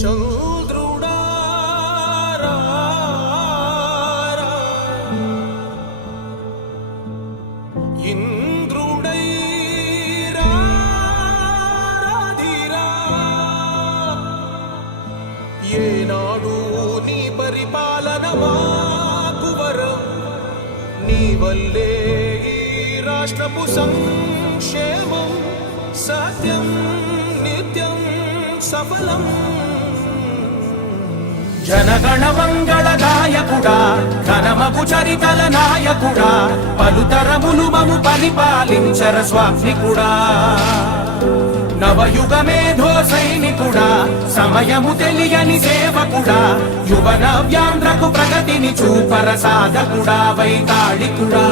చంద్రుడా ఇంద్రుడై రాధిరా ఏనాడు నీ పరిపాలన మాకు వరం నీ వల్లే ఈ రాష్ట్రపు సంక్షేమం సత్యం నిత్యం సఫలం జనగణ మంగళ గాయకుడా ఘనమగు చరితల నాయకుడా పలుతరములు మము పరిపాలించర స్వామికుడా నవయుగ మేధో సైనికుడా సమయము తెలియని సేవకుడా యువ నవ్యాంధ్రకు ప్రగతిని చూపర సాధకుడా వైతాళికుడా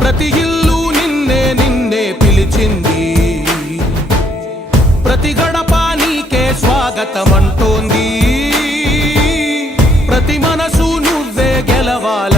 ప్రతి ఇల్లు నిన్నే నిన్నే పిలిచింది ప్రతి గడప నీకే స్వాగతమంటోంది ప్రతి మనసు నువ్వే గెలవాలి